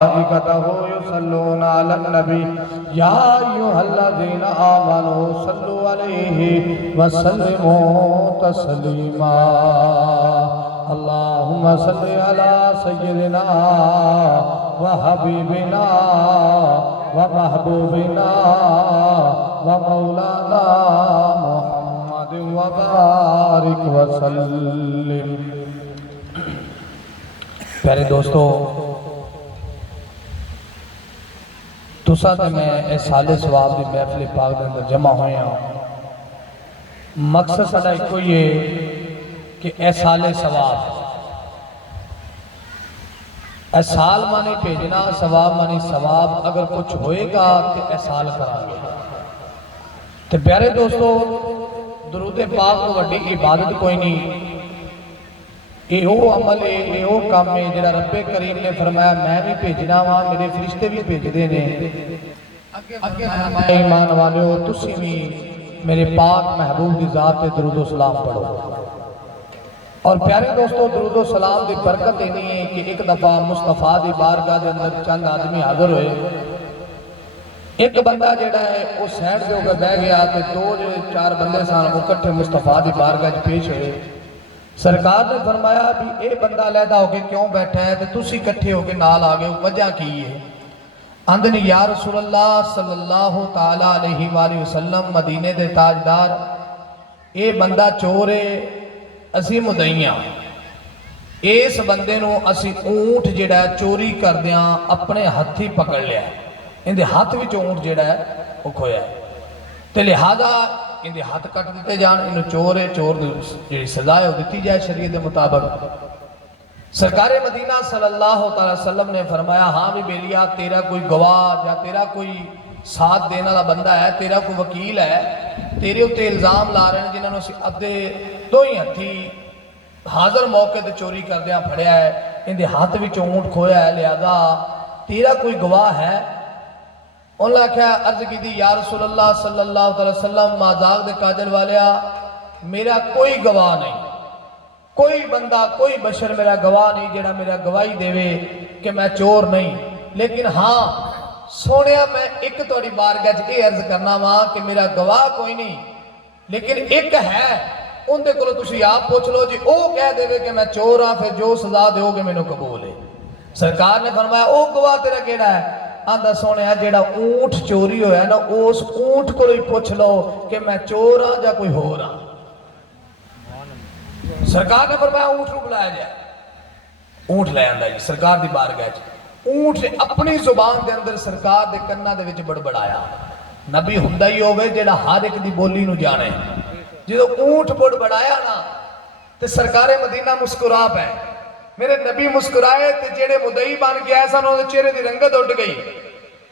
मलाइकतहु युसल्लूना Alan नबी या अय्युहल्लज़ीना आमनू सल्लु अलैहि वसल्लिमू तस्लीमा। अल्लाहुम्मा सल्लि अला सय्यिदिना व हबीबिना व महबूबिना व मौलाना मुहम्मद व बारिक वसल्लिम। प्यारे दोस्तों, तुसा ते मैं इस साले सवाब की महफिल पाक के अंदर जमा होए हाँ। मकसद साडा इको ही है कि ए साले सवाब, ए साल मानी भेजना, सवाब मानी सवाब, अगर कुछ होएगा तो ए साल करांगे। तो प्यारे दोस्तों, दरूद पाक तो वड्डी इबादत कोई नहीं, यो अमल है, यो काम है जिहड़ा रब्बे करीम ने फरमाया मैं भी भेजना वा, मेरे फरिश्ते भी भेजते ने। ईमान वालिओ, तुसी भी मेरे पाक महबूब की जात पे दरूद सलाम पढ़ो। और प्यारे दोस्तों, दरूद सलाम की बरकत इन्नी है कि एक दफा मुस्तफा की बारगाह के अंदर चंद आदमी हाजिर होए। एक बंदा जिहड़ा है वो साइड के होकर बह गया तो दो जो चार बंदे सन वो इकट्ठे मुस्तफा की बारगाह पेश होए। सरकार ने फरमाया भी ये बंदा अलहदा होके क्यों बैठा है, तो तुसी इकट्ठे होके नाल आ गए, वजह की है? आंदे ने या रसूलल्लाह सल्लल्लाहु ताला अलैहि वसल्लम, मदीने दे ताजदार, ये बंदा चोर है, असी मुदईया, इस बंदे नूं असी ऊंट जिहड़ा चोरी करदियां अपने हत्थी पकड़ लिया, इहदे हाथ विच ऊंट जिहड़ा है वो खोया है, ते लिहाजा इनके हाथ कट दिते जान, इन चोर है, चोर जी सजा है वो दी जाए शरीयत के मुताबिक। सरकारे मदीना सल्लल्लाहु अलैहि वसल्लम ने फरमाया हाँ भी बेलिया, तेरा कोई गवाह या तेरा कोई साथ देने वाला बंदा है, तेरा कोई वकील है, तेरे उत्ते इल्जाम ला रहे हैं जिन्होंने अद्धे दो ही हथी हाजिर मौके पर चोरी करदिया फड़िया है, इनके हाथ में ऊंट खोया है, लिहाजा तेरा कोई गवाह है? उन्होंने आख्या, अर्ज की या रसूलल्लाह सल्लल्लाहु अलैहि वसल्लम, मजाक दे काजल वालिया, मेरा कोई गवाह नहीं, कोई बंदा कोई बशर मेरा गवाह नहीं जेड़ा मेरा गवाही देवे कि मैं चोर नहीं। लेकिन हाँ सोनिया, मैं एक थोड़ी बारगाह च ये अर्ज करना वा कि मेरा गवाह कोई नहीं, लेकिन एक है, उनके कोलों तुसीं आप पूछ लो जी, वो कह देवे कि मैं चोर हाँ, फिर जो सजा दोगे मैनू कबूल है। सरकार ने फरमाया वो गवाह तेरा केड़ा है? आंदा सोने जेड़ा ऊंट चोरी होया ना, उस ऊंट को ही पूछ लो कि मैं चोर हाँ या कोई होर हाँ। सरकार ने फरमाया ऊंट को बुलाया जाए, ऊंट ले आंदा जी सरकार की बारगाह च। ऊंट ने अपनी जुबान के अंदर सरकार के कन्ना दे विच बड़बड़ाया। नबी हुंदा ही होवे जेड़ा हर एक दी बोली नूं जाने, जो ऊंट बड़बड़ाया ना ते सरकारे मदीना मुस्कुरा पे, मेरे नबी मुस्कुराए ते जेड़े मुदई बन गया सन उहदे चेहरे की रंगत उड़ गई,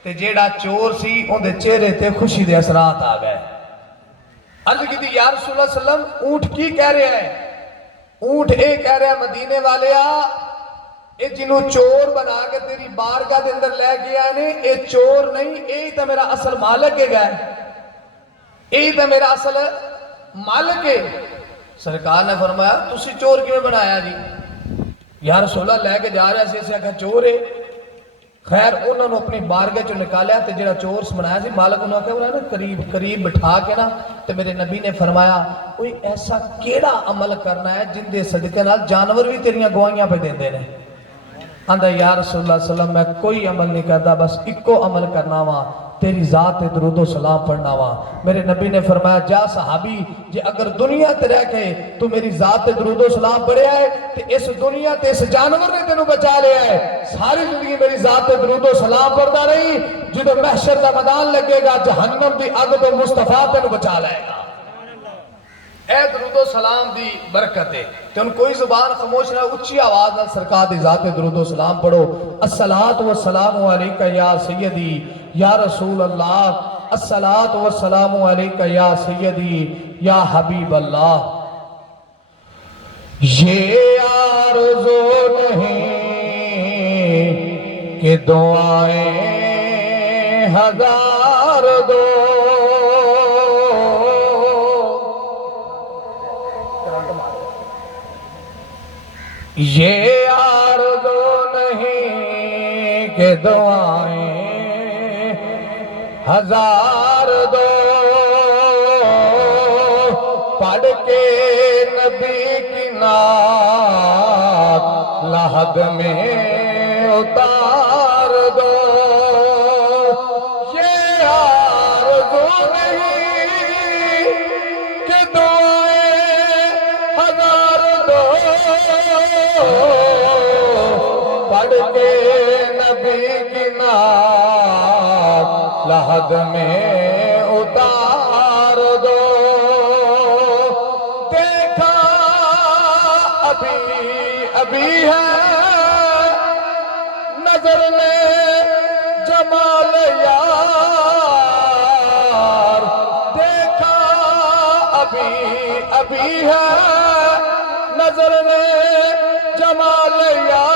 ते जेड़ा चोर सी उहदे चेहरे ते खुशी दे असरात आ गए। अर्ज की या रसूलल्लाह सल्लम, ऊंट की कह रहा है? ऊंट ये कह रहा मदीने वाले ये जिन्हों चोर बना के तेरी बारगाह के अंदर लै गया ने, ये चोर नहीं, यही तो मेरा असल मालिक है, यही तो मेरा असल मालिक है। सरकार ने फरमाया तुसी चोर किवें बनाया जी? या रसूलल्लाह लैके जा रहा से आख्या चोर है। खैर उन्होंने अपनी बारगाह चो निकालिया, तो जो चोर बनाया से मालिक उन्होंने आख्या ना करीब करीब बिठा के ना, तो मेरे नबी ने फरमाया कोई ऐसा केड़ा अमल करना है जिंदे सदके नाल जानवर भी तेरियां गवाहियां पे देंदे ने? आंदा या रसूलल्लाह सल्लम, मैं कोई अमल नहीं करता, बस इको अमल करना वा, तेरी जात ते दुरूदो सलाम पढ़ना वा। मेरे नबी ने फरमाया जा सहाबी, जे अगर दुनिया ते रह के तू मेरी जात ते दुरूदो सलाम पढ़िया है, ते इस दुनिया ते इस जानवर ने तेनू बचा लिया है, सारी जिंदगी मेरी जात ते दुरूदो सलाम पढ़ता रही, जो महशर का मैदान लगेगा जहन्नम की अग तो मुस्तफा तेनू बचा लेगा। ए दुरूदो सलाम दी बरकत है, तो कोई जुबान खामोश ना, उच्ची आवाज नाल सरकार दी जात ते दुरूदो सलाम पढ़ो। अस्सलातु वस्सलामु अलैका या सय्यदी या रसूल अल्लाह, अस्सलातु वस्सलामु अलैका या सय्यदी या हबीब अल्लाह। ये आरज़ू नहीं कि दुआएं हजार दो, ये आरज़ू नहीं के दुआएं हजार दो, पढ़ के नबी की नात लहद में उतार दो। ये आरज़ू नहीं कि दुआएं हजार दो, पढ़ के नबी की नात लहद में उतार दो। देखा अभी अभी है नजर में जमाल यार, देखा अभी अभी है नजर में जमाल यार।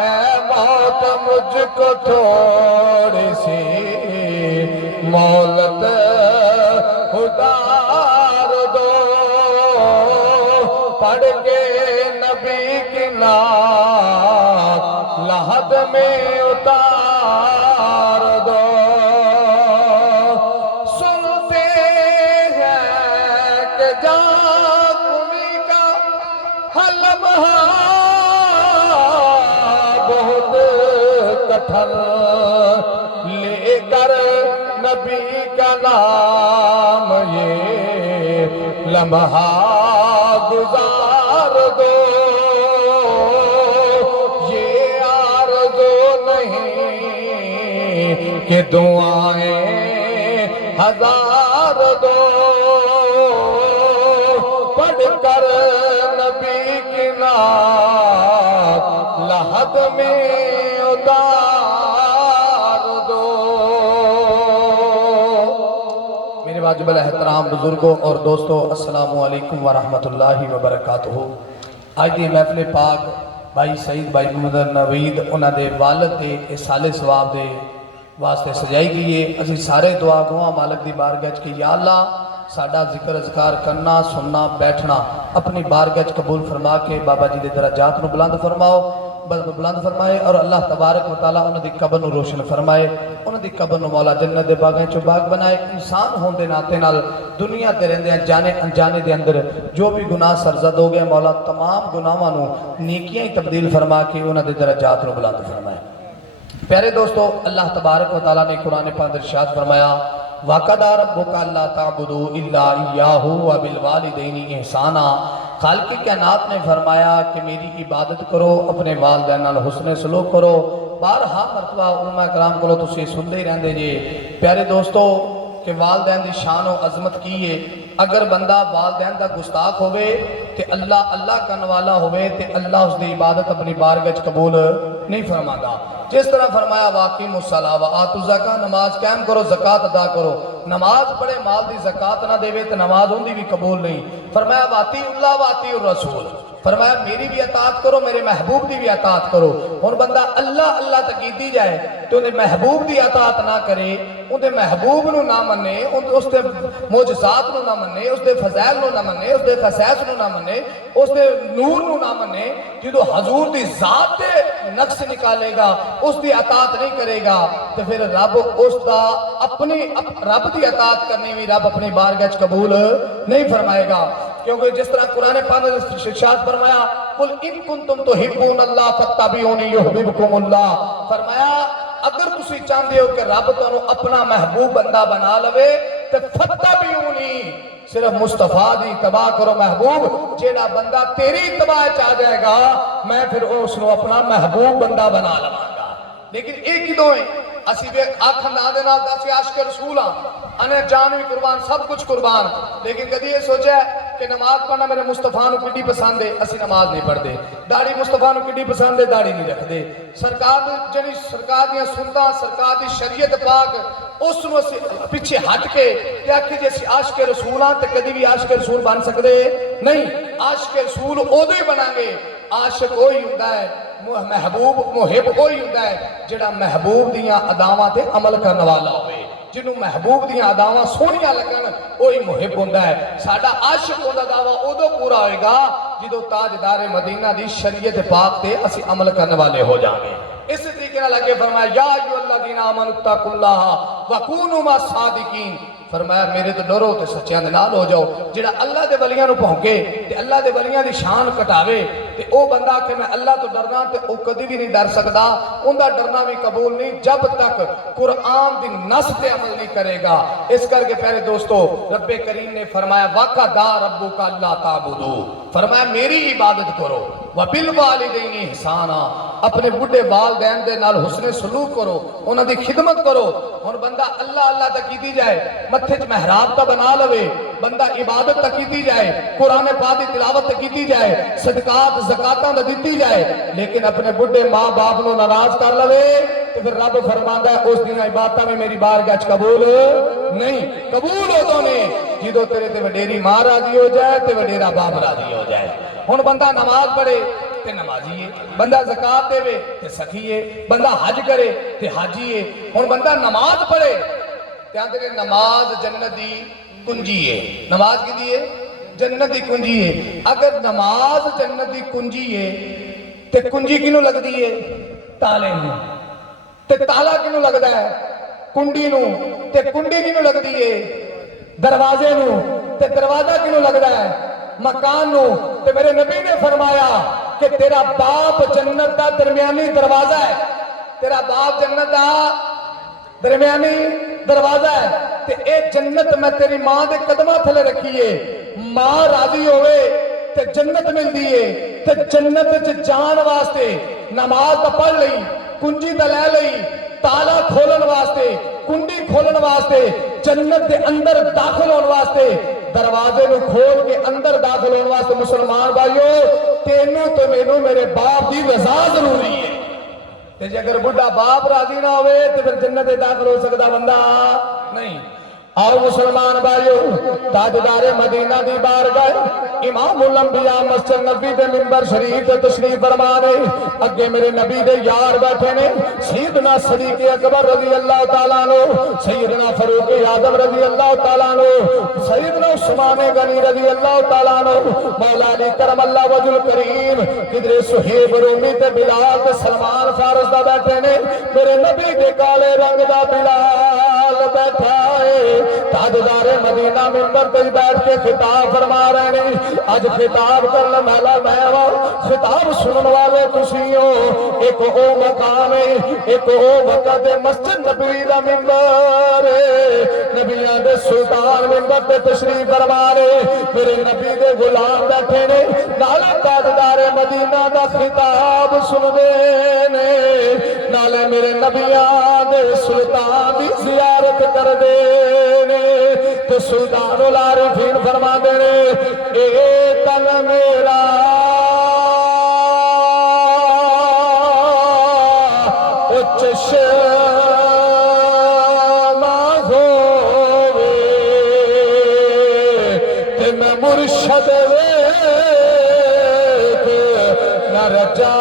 ऐ मौत मुझको थोड़ी सी मोहलत उतार दो, पढ़ के नबी की नात लहद में उतार दो। सुनते हैं कि जाकुमी का हलमहा बहुत कठिन, लेकर नबी का नाम ये लम्हा गुजार दो। ये आरज़ू नहीं कि दुआएं हजार दो, पढ़ कर नबी की नात लहद में उतार दो। मेरे वाजिब एहतराम बुजुर्गों और दोस्तों, अस्सलामु अलैकुम व रहमतुल्लाहि व बरकातुहू। आज की महफिल पाक भाई सईद भाई मोहम्मद नवीद उन्होंने वालद के इस साले सवाब के वास्ते सजाई गई है। असी सारे दुआ गुआ मालक की बारगाह कि या अल्लाह साडा जिक्र अज़कार करना सुनना बैठना अपनी बारगाह कबूल फरमा के बाबा जी के दराजात को बुलंद फरमाओ बुलंद फरमाए और अल्लाह तबारक व तआला उन्होंने कबर को रोशन फरमाए, उन्होंने कबर को मौला जन्नत के बागों चो बाग बनाए। इंसान होने नाते नाल दुनिया के रहंदे जाने अनजाने के अंदर जो भी गुनाह सरजद हो गया मौला तमाम गुनाहों को नेकियां ही तब्दील फरमा के उन्होंने दराजात को बुलंद फरमाए। प्यारे दोस्तों, अल्लाह तबारक व तआला ने कुरान पाक में इरशाद फरमाया वक़दा रब्बुका अल्ला ताबुदू इल्ला इय्याहु व बिल वालिदैनि इहसाना। खालिक़ कायनात ने फरमाया कि मेरी इबादत करो, अपने वालिदैन नाल हुस्न सलूक करो। बारहा मरतबा उलमा कराम को तुसीं सुनते ही रहंदे जे। प्यारे दोस्तों कि वालिदैन की शान और अजमत की है। अगर बंदा वालिदैन का गुस्ताख होवे ते अल्लाह अल्लाह करने वाला होवे ते अल्लाह उसकी इबादत अपनी बारगाह कबूल नहीं फरमाता। जिस तरह फरमाया वाक़िमुस्सलाह व आतु ज़का, नमाज कायम करो ज़कात अदा करो। नमाज पढ़े माल की ज़कात ना देवे तो नमाज उनकी भी कबूल नहीं। फरमाया वातीउल्लाह वातीउर रसूल, फरमाया मेरी भी अतात करो मेरे महबूब की भी अतात करो। हुण बंदा अल्लाह अल्लाह तक कीती जाए तो उन्हें महबूब की अतात ना करे, उन्हें महबूब को ना मने, उसके मोजज़ात को ना मने, उसके फज़ैल को ना मने, उसके खसैस को ना मने, उसके नूर को ना मने, जो हजूर की ज़ात के नक्श निकालेगा उसकी अतात नहीं करेगा तो फिर रब उसका अपनी रब की अतात करनी भी रब अपनी बारगाह कबूल नहीं फरमाएगा। क्योंकि जिस तरह कुरान पाक ने इरशाद फरमाया कुल इन कुंतुम तुहिब्बूनल्लाह फत्तबिऊनी युहिब्बुकुमुल्लाह, फरमाया अगर तुसी चाहते हो कि रब तुहानू अपना महबूब बंदा बना लवे तो फत्तबिऊनी सिर्फ मुस्तफा दी तबाह करो। महबूब जेड़ा बंदा तेरी तबाह च आ जाएगा मैं फिर उसको अपना महबूब बंदा बना लवांगा। लेकिन एक ही दो है असी वे अख ना दे नाल दस आशिक रसूल हां, अने जान भी कुर्बान सब कुछ कुर्बान। लेकिन कभी ये सोचा कि नमाज पढ़ना मेरे मुस्तफा नू किड्डी पसंद है, असी नमाज नहीं पढ़ते। दाढ़ी मुस्तफा नू किड्डी पसंद है, दाढ़ी नहीं रखते। सरकार जी सरकार दी सुन्नतां सरकार दी शरीयत पाक उस पिछे हट के आखिए जे असी आशिक रसूल हां तो कभी भी आशिक रसूल बन सकते नहीं। आशिक रसूल उदों ही बनांगे, आशिक वही हुंदा है, महबूब मुहिब वही हुंदा है जिहड़ा महबूब दियां अदावां ते अमल करने वाला होवे। जिन्हों महबूब दियां अदावां सोहणियां लगन वही मुहिब हुंदा है। साडा आशिक होंदा दावा उदों पूरा होएगा जो ताजदार मदीना दी शरीयत पाक ते असी अमल करने वाले हो जाएंगे। इस तरीके नाल अगे फरमाया या अय्युहल्लज़ीना आमनुत्तकुल्लाह व कूनू मस्सादिकीन, फरमाया मेरे तो डरो ते सच्चियां दे नाल हो जाओ। जेड़ा अल्लाह दे वलियां नूं भौंके ते अल्लाह दे वलियां दी शान घटावे ते ओ बंदा आखे मैं अल्लाह तो डरना, ते ओ कदी भी नहीं डर सकदा, उनका डरना भी कबूल नहीं जब तक कुरान दी नस ते अमल नहीं करेगा। इस करके प्यारे दोस्तों रब्बे करीम ने फरमाया वक़दा रब्बुका अल्ला ताबुदू, फरमाया मेरी इबादत करो, व बिल वालिदैनि ihसाना, अपने बुढ़े वालिदैन दे नाल हुस्ने सलूक करो, उन्हां दी खिदमत करो। हुण बंदा अल्लाह अल्लाह तक कीती जाए, मत्थे च मेहराब ता बना लवे, बंदा इबादत तक कीती जाए, कुरान पाक दी तिलावत तक कीती जाए, सदकात ज़कातां दा दित्ती जाए, लेकिन अपने बुढ़े मां बाप नूं नाराज कर लवे तो फिर रब फरमांदा है उस दिन इबादतां भी मेरी बारगाह च कबूल नहीं। कबूल उदों ने जिदों तेरे ते वडेरी मां राजी हो जाए ते वडेरा बाप राजी हो जाए। हुण बंदा नमाज पढ़े ते नमाजी है, बंदा ज़कात देवे ते सखी है, बंदा हज करे ते हाजी है। हुण बंदा नमाज पढ़े ते आंदे ने नमाज जन्नत दी कुंजी है। नमाज की है? जन्नत दी कुंजी है। अगर नमाज जन्नत दी कुंजी है ते कुंजी किनू लगदी है? ताले नूं। ते ताला किनू लगदा है? कुंडी नूं। ते कुंडी किनू लगदी है? दरवाजे नूं। ते दरवाजा किनू लगदा है? मकान नूं। ते मेरे नबी ने फरमाया कि तेरा बाप जन्नत दा दरमियानी दरवाजा है, तेरा बाप जन्नत दा दरमियानी दरवाजा है। ते ए जन्नत मैं तेरी मां दे कदमां थले रखी है, मां राजी होवे ते जन्नत मिलदी है। ते जन्नत च जान वास्ते नमाज तो पढ़ लई, कुंजी तो लै लई, ताला खोलन वास्ते, कुंडी खोलन वास्ते, जन्नत के अंदर दाखिल होने वास्ते, दरवाजे को खोल के अंदर दाखिल होने वास्ते मुसलमान भाइयों तेनू तो मैनू मेरे बाप की रजा जरूरी है। ते जे अगर बुढ़ा बाप राजी ना होवे तो फिर जन्नत दाखिल हो सकता बंदा नहीं। आओ मुसलमान भाइयों ताजदारे मदीना दी बारगाह इमामुल अंबिया मस्जिद नबी दे मिंबर शरीफ ते तशरीफ फरमा ने। अगे मेरे नबी दे यार बैठे ने, सैयदना सदीक अकबर रजी अल्लाह तआला अन्हु, सैयदना फारूक आजम रजी अल्लाह तआला अन्हु, सैयदना उस्मान गनी रजी अल्लाह तआला अन्हु, मौला अली करम अल्लाह वजुल करीम, किधरे सुहेब रूमी ते बिलाल ते सलमान फारस दा बैठे ने। मेरे नबी दे काले रंग दा बिलाल बैठा है। ताजदारे मदीना मिंबर पे बैठ के खिताब फरमा रहे हैं। आज खिताब करने वाला मैं वा, खिताब सुनने वाले तुसी हो। एक ओ मकाम है, एक ओ वक़्त है, मस्जिद नबी दा मिंबर नबियां दे सुल्तान मिंबर पे तशरीफ फरमा रहे। मेरे नबी दे गुलाम बैठे ने, नाले ताजदारे मदीना दा खिताब सुनदे ने, नाले मेरे नबियां दे सुल्तान दी ज़ियारत करदे ने। तो सुल्तानुल आरिफीन फरमाते ने ए तन मेरा चश्मा होवे ते मैं मुर्शद न रजा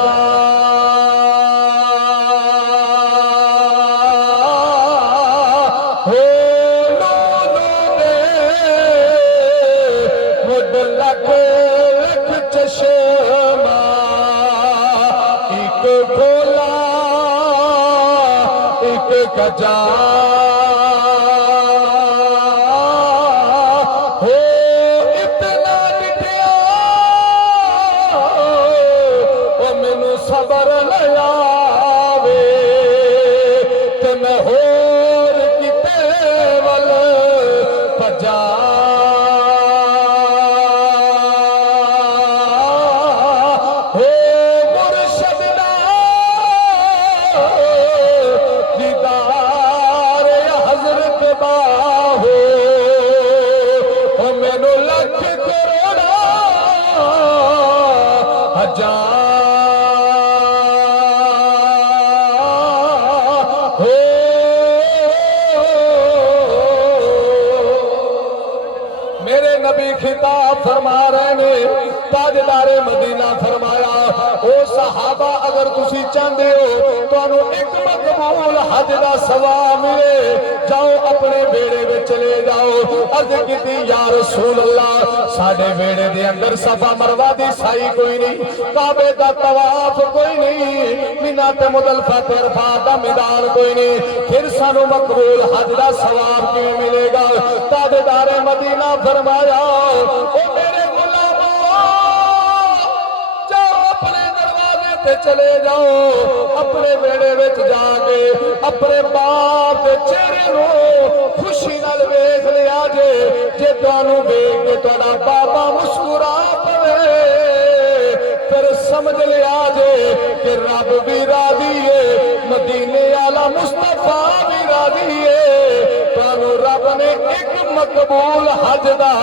गजा हो इतना निठिया ओ मैनू सबर न आवे ते मैं होर किते वल भजा हो मुर्शद दा दीदार हजरत बाहो मैनू लख करोड़ा हजार हो। मेरे नबी खिताब फरमा रहे ने, ताजदारे मदीना फरमाया ओ सहाबा अगर तुसी चाहते हो तो एक मकबूल हज का सवाब मिले, जाओ अपने बेड़े में चले जाओ। अर्ज की या रसूल अल्लाह, साडे बेड़े दे अंदर सफा मरवा दी साई कोई नहीं, काबे दा तवाफ कोई नहीं, मिना ते मुजल्फा ते अरफात दा मैदान कोई नहीं, फिर सानू मकबूल हज का सवाब किवें मिलेगा? ताबेदारे मदीना फरमाया, ओ मेरे गुलामों, जाओ अपने दरवाजे ते चले जाओ, अपने बेड़े विच जाके अपने बाप दे चेहरे नूं खुशी नाल वेख लिया जे, जे तुहानू वेख के तुहाडा बाबा मुस्कुरा पवे, फिर समझ लिया जे कि रब भी राजी है, मदीने वाला मुस्तफा भी राजी है, तुहानू रब ने एक मकबूल हज दा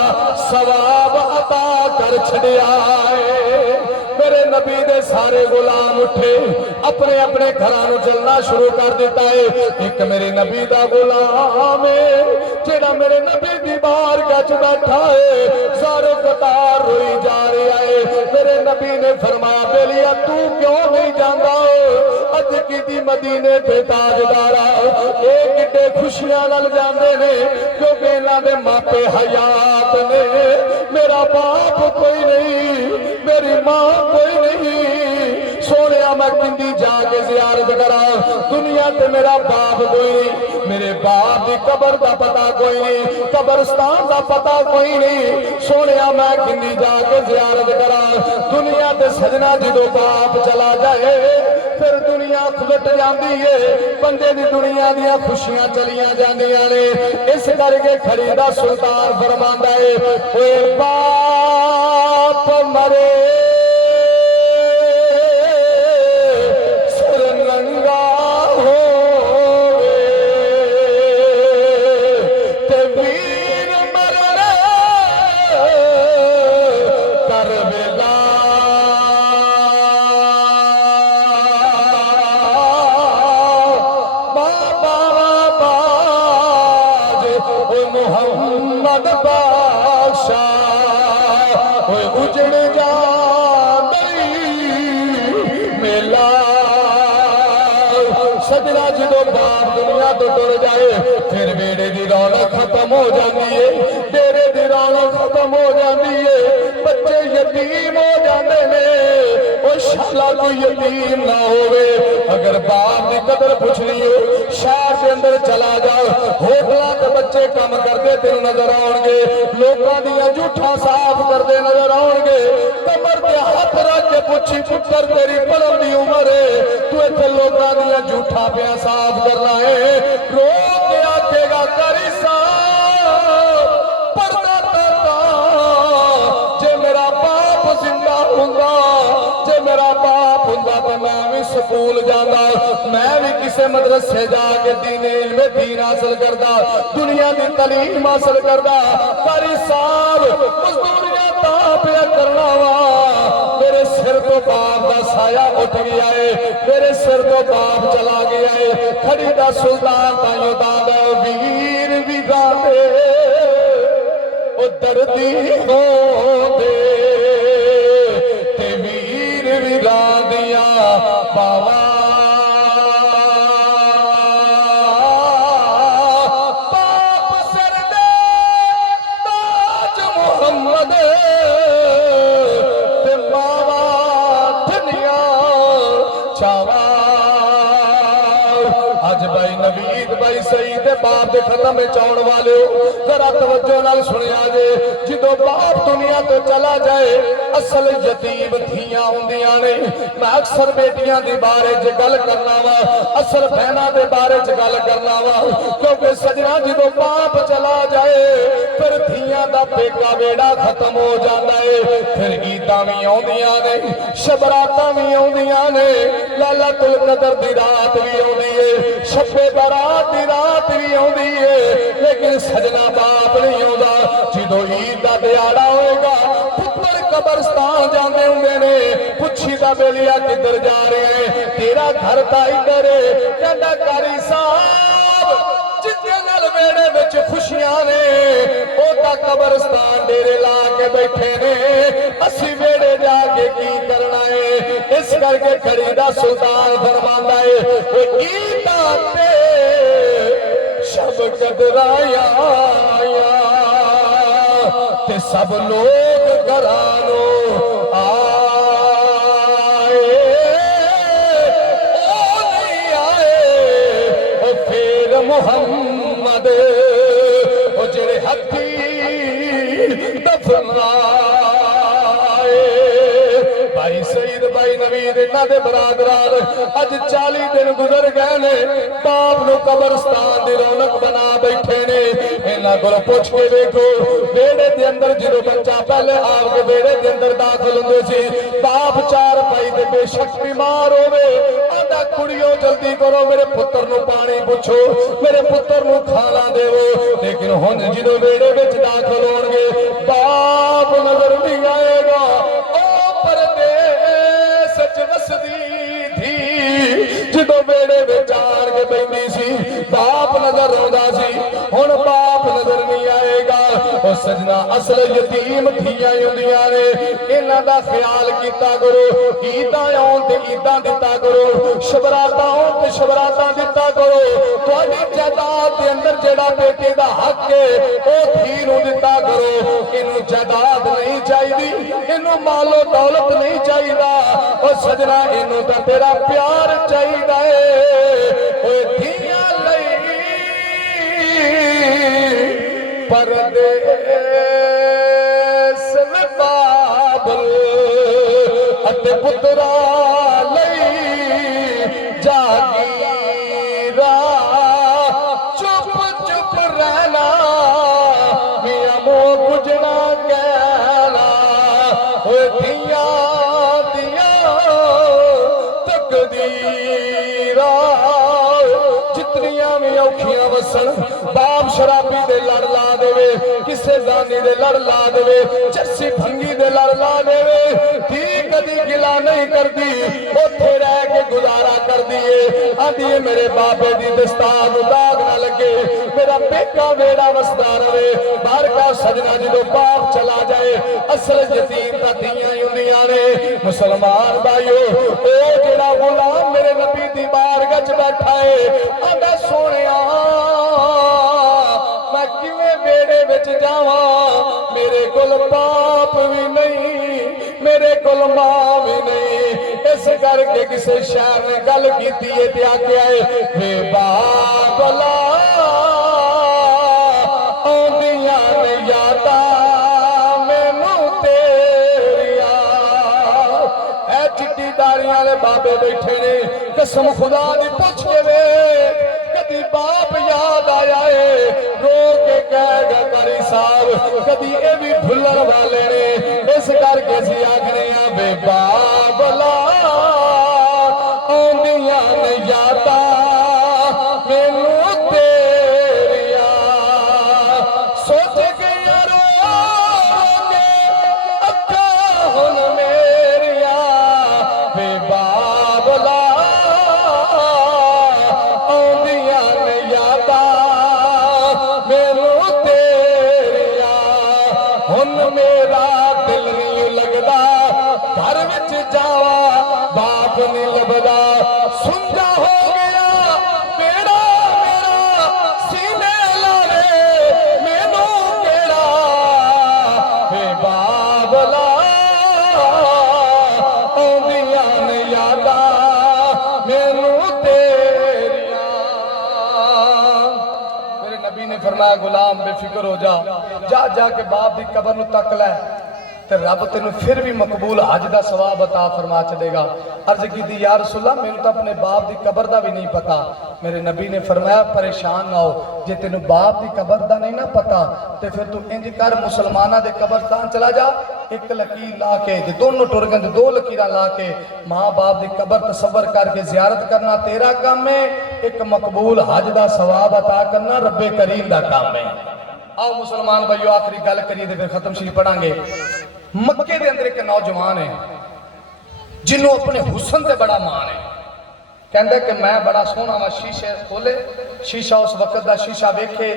सवाब अता कर छड़िया है। मेरे नबी दे सारे गुलाम उठे, अपने अपने घरां चलना शुरू कर दिता है। एक मेरे नबी दा गुलाम है जेड़ा मेरे नबी दी बारगाह च बैठा है, सारे कतार रोई जा रहा है। मेरे नबी ने फरमाया, बेलिया तू क्यों नहीं जाता? अज की मदीने ते ताजदारा ये किड्डे खुशियां नाल जांदे ने, क्योंकि इन्हां दे मापे हयात ने। मेरा बाप कोई नहीं, मेरी मां कोई नहीं, सोने मैं किंदी जाके जियारत करा? दुनिया ते मेरा बाप कोई नहीं, मेरे बाप की कबर का पता कोई नहीं, कब्रस्तान का पता कोई नहीं, सोने मैं किंदी जाके जियारत करा? दुनिया ते सजना जो बाप चला जाए फिर दुनिया खुलट जाती है, बंदे दी दुनिया दियां खुशियां चलियां जांदियां ने। इस करके खरीदा सुल्तान फरमांदा है, ओए बाप मरे सजना जो बाप दुनिया तो तुर जाए फिर बेड़े की रौनक खत्म हो जाती है, डेरे की रौनक खत्म हो जाती है, बच्चे यतीम हो जाते हैं। और शाला कोई यतीम ना होवे, अगर बाप की कदर पुछनी हो शहर के अंदर चला जाओ, होटलों के बच्चे काम करते तेन नजर आउणगे, लोगों दियां जूठा साफ करते नजर आउणगे, कमर पे हाथ रख के पुछी पुत्र तेरी पढ़न की उम्र है, तू इतने लोगों दियां जूठा पिया साफ करना है? रो के आखेगा करी साफ पर्दा करता, जे मेरा बाप जिंदा हुंदा, जे मेरा बाप हुंदा तो मैं भी स्कूल जाता, मैं भी किसी मदरसे जाके दीन इल्म दीन हासिल करता, दुनिया की तालीम हासिल करता। करी साहब मजदूरियां तापिया करना वा, मेरे सिर तो बाप का साया उठ गया है, मेरे सिर तो बाप चला गया है। खड़ी दा सुल्तान ताइयों दादा वीर भी गाते ओ दर्दी हो दे, ते वीर भी गा दिया बाबा बाप सिर दे ताज मोहम्मद, ते बाबा धनिया चावा। अज भाई नवीद भाई सही ते बाप के खत्म चाउन वाले हो, जरा तवज्जो नाल सुनिया जे, जो बाप दुनिया तो चला जाए असल यतीम धियां हुंदियां ने। मैं अक्सर बेटियां दे बारे च गल करना वा, असल बहना दे बारे च गल करना वा, क्योंकि सजना जो बाप चला जाए फिर धियां दा पेका वेड़ा खत्म हो जाता है, फिर ईदां भी आउंदियां ने, शबरातां भी आउंदियां ने, लैलतुल कदर दी रात भी आउंदी है, शब्बे बारात दी रात भी आउंदी है, लेकिन सजना बाप नहीं आउंदा। जो ईद दा दिहाड़ा होएगा पुत्र कब्रस्तान जाते होंगे ने, पुछी दा बेलिया किधर जा रहे हैं, तेरा घर ता इधर है, कहंदा कारी साहब जिंदे नाल वेड़े विच खुशियां ने ओ ता कब्रस्तान डेरे ला के बैठे ने, असी वेड़े जाके की करना है? इस करके खरीदा सुल्तान फरमांदा है, ओ ईद दा ते शब कदराया ते सब लोग घरानो आए, ओ नहीं आए ओ फिर मुहम्मद ओ जेड़े हथी दफनाए। भाई सईद भाई नवीद इन्हां दे बरादरान अज 40 दिन गुजर गए ने, बाप नूं कब्रस्तान दी रौनक बना बैठे ने। इन्हां कोलों पुछ के देखो बेड़े दे अंदर जो बच्चा पहले आपके बेड़े के अंदर दाखिल होंदे सी, बाप चार पाई ते बेशक बीमार होवे आंदा कुड़ियो जल्दी करो मेरे पुत्र नूं पानी पुछो, मेरे पुत्र नूं खाना देवो। लेकिन हुण जो बेड़े विच दाखिल होणगे बाप नजर नहीं आएगा। ओ परदेस च वसदी थी जो बेड़े विच आण के बैठी सी, बाप नजर आउंदा सी, हुण बाप नजर नहीं आएगा। और सजना असल यतीम थियां हुंदियां ने, इन्हां दा ख्याल कीता करो। ईदां आउण ते ईदां दिता करो, शबरातां आउण ते शबरातां दिता करो। तुहाडी जायदाद दे अंदर जेड़ा बेटे दा हक है ओ धी नूं दिता करो। इनू जायदाद नहीं चाहिदी, इनू मालो दौलत नहीं चाहिदा। और सजना इनू तां तेरा प्यार चाहिदा है। ओए धियां लई परदेस बाबल अते पुत्रा लई जागीरा, चुप चुप रहना मियां मोह बुझना कहना। ओए धियां दियां तकदीरा जितनियां भी औखियां वसन, बाप शराबी दे लड़ ला देवे, किसे जानी दे लड़ ला देवे, चस्सी भंगी दे लड़ ला देवे, धी कदी गिला नहीं करती, उथे रह के गुजारा कर दिए। आंदी है मेरे बाबे दी दस्तार दाग ना लगे, मेरा पेका बेड़ा वसदा रहे। बाहर का सजना जो बाप चला जाए असल यतीम दा धीयां हुंदियां ने। मुसलमान भाइयों ओ जेड़ा गुलाम मेरे नबी दी बारगाह च बैठा है, आंदा सोहणिया मैं किवें बेड़े विच जावां, मेरे कोल बाप भी नहीं, मेरे कोल मां भी नहीं। इस करके किसी शहर ने गल की है ते आख्या है वे बाबला आउंदियां ने यादां मैनूं तेरियां। ऐ चिट्टी दाड़ियां वाले बाबे बैठे ने, कसम खुदा दी पुछ के वे कदी बाप याद आया है रो के कहेगा कारी साहब, कदी ये भी भुल्लण वाले ने। इस करके सी आखने बे बाबला आउंदियां ने यादां मैनूं तेरियां। सोच गईयां रो के अक्खां हुण मेरियां, बे बाबला आउंदियां ने यादां मैनूं तेरियां। हुण मेरा दिल नहीं लगदा, घर विच जावा बाप नहीं लभदा। सुंजा हो गया बेड़ा मेरा सीने लावे, मैनूं केड़ा वे बाबला आउंदियां ने यादां मैनूं तेरियां। मेरे नबी ने फरमाया गुलाम बेफिक्र हो जा, जा जाके बाप की कबर नूं तक लै ते रब तेन फिर भी मकबूल हज का सवाब अता फरमा चलेगा। अर्ज की या रसूलल्लाह मैनूं तो अपने बाप की कबर का भी नहीं पता। मेरे नबी ने फरमाया परेशान ना हो, जे तेन बाप की कबर का नहीं ना पता तो फिर तू इंज कर मुसलमाना के कब्रस्तान चला जा, एक लकीर ला के जे दोनों टुर गए दो लकीर ला के माँ बाप की कबर तसव्वुर करके जियारत करना तेरा काम है, एक मकबूल हज का सवाब अता करना रब्बे करीम का काम है। आओ मुसलमान भाइयों आखिरी गल करिए तो फिर खत्म शरीफ पढ़ांगे। मक्के के अंदर एक नौजवान है जिन्हों अपने हुसन से बड़ा मान है, कहता कि मैं बड़ा सोहना वा। शीशे खोले, शीशा उस वक्त का शीशा वेखे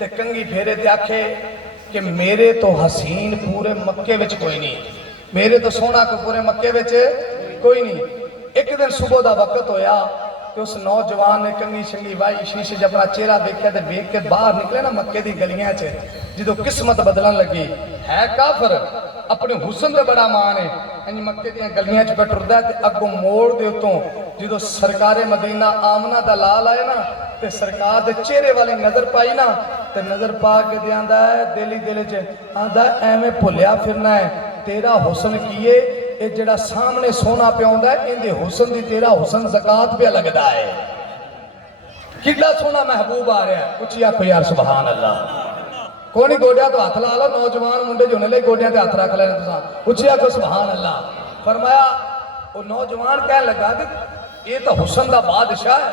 ते कंघी फेरे ते आखे कि मेरे तो हसीन पूरे मक्के विच कोई नहीं, मेरे तो सोहना को पूरे मक्के विच कोई नहीं। एक दिन सुबह का वक्त होया, तो उस नौजवान ने कंगी शंगी वाई शीशे च अपना चेहरा देखा तो वेख के बाहर निकले ना मक्के दी गलियां च जो किस्मत बदलन लगी है काफर अपने हुसन का बड़ा मान है इंज मक्के दी गलियां च टुरदा ते अगों मोड़ दे उत्तों जो सरकारे मदीना आमना दा लाल आए ना ते सरकार दे चेहरे वाली नजर पाई ना ते नजर पा के दे आंदा है दिल च आंदा एवें भुलिया फिरना है तेरा हुसन कीए ये जड़ा सामने सोना प्याउंदा है इंदे हुसन दी तेरा हुसन ज़कात पे लगदा है कितना सोना महबूब आ रहा है उची आखो यार सुभान अल्लाह कोई नहीं गोडिया तो हाथ ला लो नौजवान मुंडे जो ले गोडिया ते हाथ रख लेने तुसा उची आखो सुभान अल्लाह फरमाया वो नौजवान कह लगा कि ये तो हुसन दा बादशाह है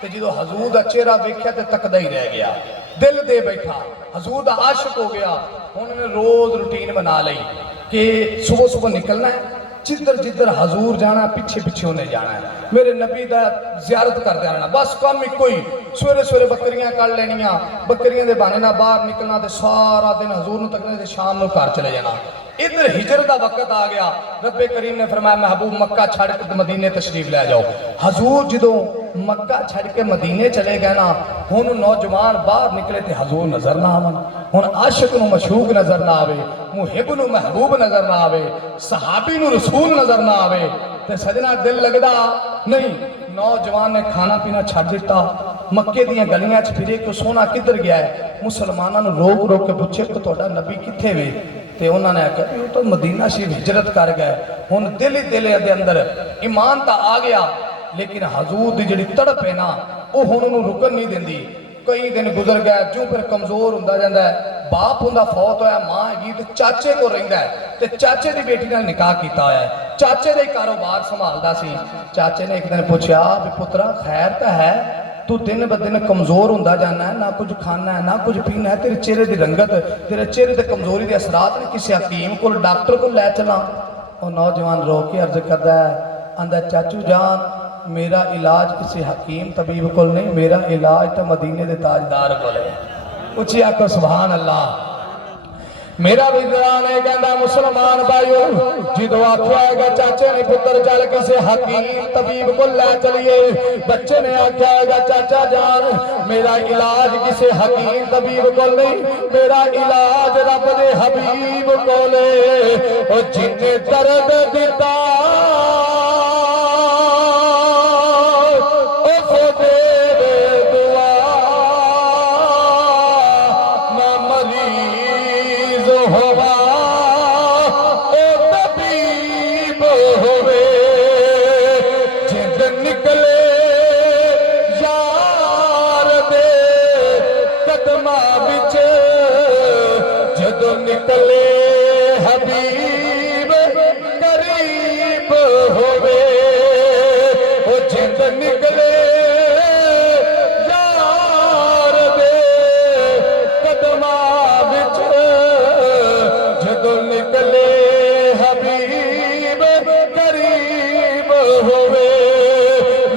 ते जो हजूर दा चेहरा वेख्या ते तकदा ही रह गया दिल दे बैठा हजूर दा आशिक हो गया उन्होंने रोज रूटीन बना ली कि सुबह सुबह निकलना है जिधर जिधर हजूर जाना पिछे पिछे उन्हें जाना है मेरे नबी दा जियारत करते रहना बस काम ही कोई सवेरे सवेरे बकरियां कड़ लेनिया बकरियां दे बहाने ना बाहर निकलना ते सारा दिन हजूर नूं तकने ते शाम नूं घर चले जाना इधर हिजर का वक्त आ गया रब्बे करीम ने फरमाया महबूब मक्का छड़ के मदीने तशरीफ ले जाओ हजूर जो मक्का छड़ के मदीने चले गए ना हुण नौजवान बाहर निकले तो हजूर नजर ना आवन हुण आशिक नूं मशूक नजर ना आवे मुहिब नूं महबूब नजर ना आवे सहाबी नूं रसूल नजर ना आवे ते सजना दिल लगदा नहीं नौजवान ने खाना पीना छड़ दिता मक्के दी गलियां च फिरे कि सोना किधर गया है मुसलमानों नूं रोक रोक के पूछे कि तुहाडा नबी कित्थे वे ते उन्होंने आख्या वो तो मदीना शरीफ हिजरत कर गए हुण दिल ही दिल दे अंदर ईमान तो आ गया लेकिन हजूर की जिहड़ी तड़प है ना वो हुण उहनूं रुकन नहीं देंदी कई दिन गुजर गए जो फिर कमजोर हुंदा जांदा है बाप हुंदा फौत होया मां हैगी ते चाचे को रहिंदा है ते चाचे की बेटी नाल निकाह कीता होया है चाचे का ही कारोबार संभालदा सी चाचे ने एक दिन पूछा भी पुत्रा खैर तो है तू दिन ब दिन कमजोर होंदा जाना है ना कुछ खाना है ना कुछ पीना है तेरे चेहरे की रंगत तेरे चेहरे के कमजोरी के असरात ने किसी हकीम को डॉक्टर को लै चला और नौजवान रो के अर्ज करता है आंदा चाचू जान मेरा इलाज किसी हकीम तबीब को नहीं मेरा इलाज तो मदीने के ताजदार को है उची आखो सुभान अल्लाह मेरा भी ने कहता मुसलमान भाइयों जो आख्या है चाचे ने पुत्र चल किसी हकीम तबीब को लै चलिए बच्चे ने आख्या है चाचा जान मेरा इलाज किसी हकीम तबीब को नहीं मेरा इलाज रब दे हबीब को ले जिन्हें दर्द दिता निकले हबीब करीब होवे ओ जिंद निकले यार दे कदमा विच जदों निकले हबीब करीब होवे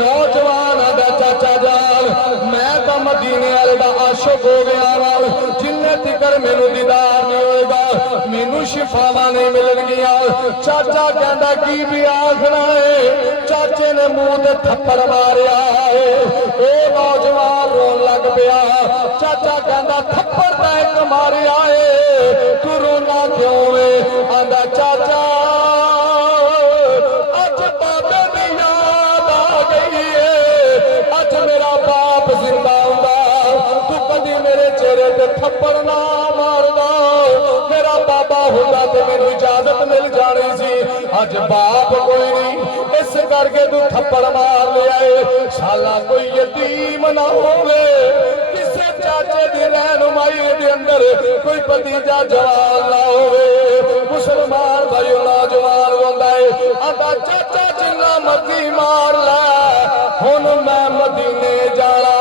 नौजवान दा चाचा जान मैं तो मदीने वाले दा आशिक हो गया वा जिन्ने तिकर मैनू दीदार नहीं होएगा मैनू शिफावा नहीं मिलनगियां चाचा कहंदा की भी आखना है चाचे ने मुंह ते थप्पड़ मारिया है ओ नौजवान रोन लग पिया चाचा कहंदा थप्पड़ ता एक मारिया है तू रोना क्यों है आंदा चाचा अज बाबे दी याद आ गई है अज मेरा बाप जिंदा हुंदा तू कदी मेरे चेहरे ते थप्पड़ ना मारदा मेरा बाबा होता तो मेरी इजाजत मिल जानी सी अज बाप कोई नहीं इस करके तू थप्पड़ मार लिया है साला कोई यतीम ना होवे किसी चाचे की रहनुमाई के अंदर कोई भतीजा जवान ना होवे मुसलमान भाई नौजवान होंदा है आंदा चाचा जिन्ना मर्जी मार लै हुण मैं मदीने जाना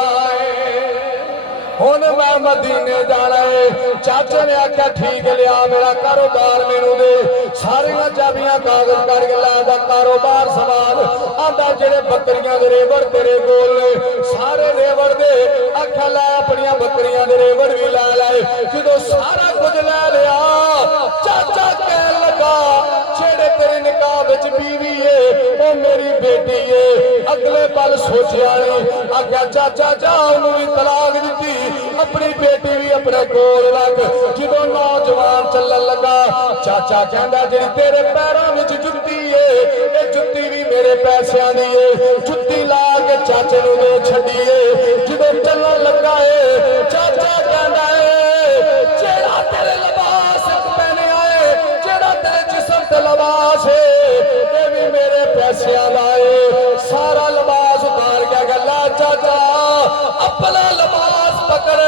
हुण मैं मदीने जाना है चाचे ने आख्या ठीक लिया मेरा कारोबार मैनू दे सारिया चाबियां कागज करके ला कारोबार संभाल आंदा जेड़े बकरियां दे रेवड़ तेरे कोल ने सारे रेवड़ दे आख्या लै अपनियां बकरियां दे रेवड़ भी ला लाए जो सारा कुछ लै लिया चाचा कह लगा जेड़े तेरे निकाह विच बीवी है वो मेरी बेटी है अगले पल सोचा नहीं, आख्या चाचा जा उन्होंने भी तलाक दी, अपनी बेटी भी अपने कोल रख। जो नौजवान चलन लगा, चाचा कहता जी तेरे पैरों में जुत्ती है, ये जुत्ती भी मेरे पैसों की है, जुत्ती ला के चाचे नूं दे छड्डीए। जो चलन लगा है, चाचा कहता है जेड़ा तेरे लिबास पहने आए, जेड़ा तेरे जिस्म ते लिबास है, ये भी मेरे पैसों का है। सारा लिबास उतार के गला चाचा अपना लिबास पकड़,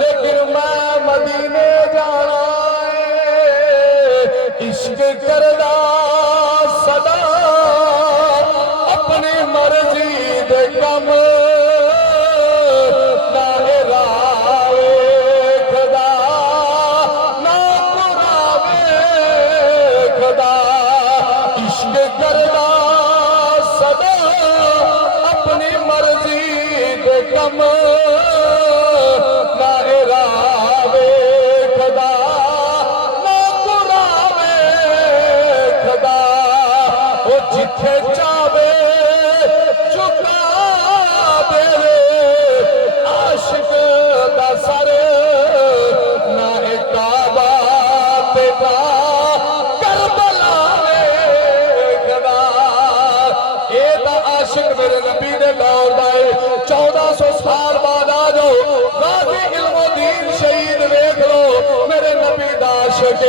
लेकिन मैं मदीने जाना है, इश्क करदा सदा अपनी मर्जी दे कम ना रावे खदा ना पुरावे खदा, इश्क करदा सदा अपनी मर्जी दे कम ना रावे खदा ना पुरावे खदा, वो जिथे चावे झुका दे आशिक दा सर ना काबा तेरा करबला वेखदा। ए दा आशिक मेरे नबी दे दौर दा है, 1400 साल बाद आ जाओ गाजी इल्मुद्दीन शहीद वेख लो, मेरे नबी दा आशिक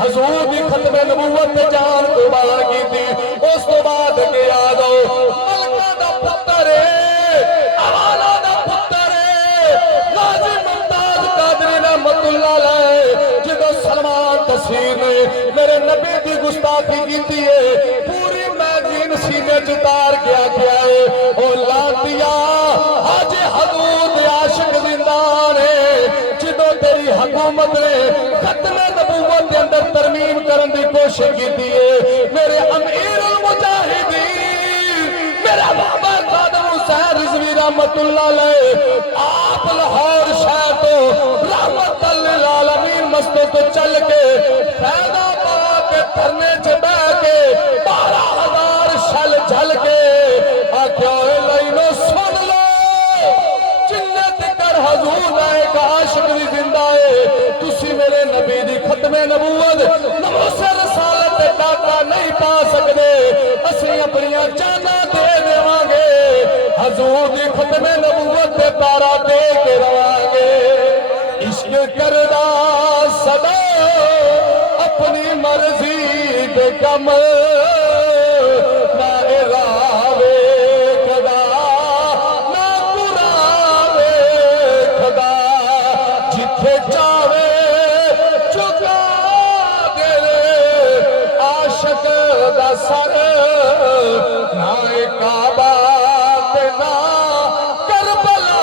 हजूर दी खत्म नबूवत ते जान कुर्बान की थी। उस तो बाद के आ जाओ मलका दा पुत्र है, आवाला दा पुत्र है, गाजी मुमताज कादरी रहमतुल्लाह अलैह। जो सलमान तस्वीर ने मेरे नबी दी गुस्ताखी की है, पूरी मैगजीन सीने च उतार के आख्या है ओ लातिया आज हजूर दे आशिक जिंदा ने। जो तेरी हुकूमत ने खत्म नबूवत के अंदर तरमीम करने की कोशिश की है, मेरे अमीर उल मुजाहिदीन मेरा बाबा कादर हुसैन रिजवी रहमतुल्लाह अलैह आप लाहौर शहर तो रहमतुल लिल आलमीन मस्जिद तो चल के फैजाबाद के धरने च बह के 12,000 शल झल के आख्या लाइनो सुन लो, जिन्नत कर हजूर एक आशिक भी जिंदा है, तुसी मेरे नबी दी खत्मे नबूवत नमूसे रसालत ते डाका नहीं पा सकते, असीं अपनियां जानां दे देवांगे, हजूर दी खत्मे नबूवत ते तारा दे के रवांगे। इश्क करदा सदा अपनी मर्जी दे कम ना रावे खदा ना पुरावे खदा, जिथे चावे झुका दे आशिक दा सर ना काबा ते ना करबला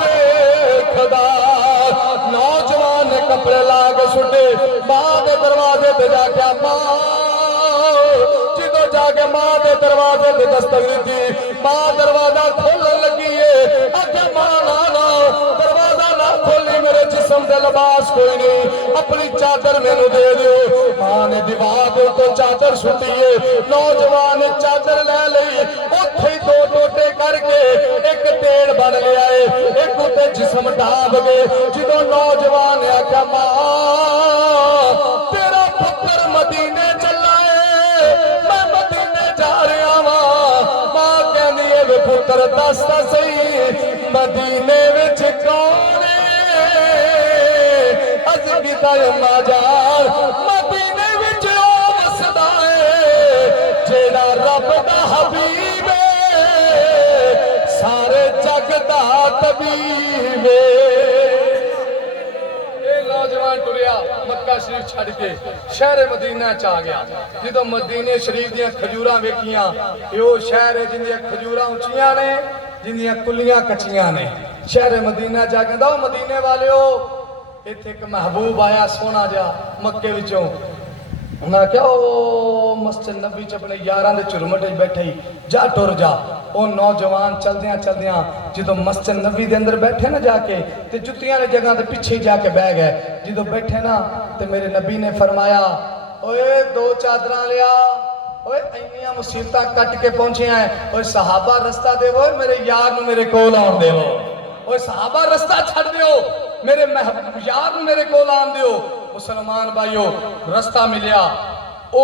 वेखदा। नौजवान ने कपड़े ला के सुटे, मां के दरवाजे ते जाके मां, जो जाके मां के दरवाजे ते दस्तक दी, मां दरवाजा खोलन लगी है, आख्या मां ना दरवाजा ना खोली, मेरे जिस्म के लिबास कोई नहीं, अपनी चादर मेनू दे दो। मां ने दीवार के तो चादर सुटी है, नौजवान ने चादर ले ली, उथे ही 2 टोटे करके एक टेढ़ बन गया है, एक उते जिस्म ढाब गए। जो नौजवान ने आख्या मां तेरा पुत्र मदीने चला है, मैं मदीने जा रहा वां। मां कहनी है वे पुत्र दस ता सही मदीने विच कौन अज किता मजार, मदीने विच ओ वसदा है जेड़ा रब दा हबीब है, सारे जग दा तबीब है। नौजवान टुरिया मक्का शरीफ छड़ के शहर मदीना च आ गया। जो मदीने शरीफ दियां खजूरां वेखियां, यो शहर है जिंदियां खजूरां उचियां ने, जिंदियां कुलियां कच्चियां ने। शहर मदीना जाके दो मदीने वालिओ, इत्थे एक महबूब आया सोना जा मक्के विचों, उन्हें क्या मस्जिद नबी च अपने यारां दे झुरमट च बैठे ही जा टुर जा। वो नौजवान चलदियां चलदियां जो मस्जिद नबी दे अंदर बैठे ना जाके ते जुत्तियां वाली जगह ते पिछे जाके बह गए। जो बैठे ना ते मेरे नबी ने फरमाया ओए 2 चादरां लिया, ओए इन्नियां मुसीबतां कट के पहुंचे हैं। ओए सहाबा रस्ता देवो, मेरे यार नूं मेरे कोल आउण देवो। ओए सहाबा रस्ता छड़ दियो, मेरे यार नूं मेरे कोल आउण दियो। मुसलमान भाइयों, रस्ता मिलिया। ओ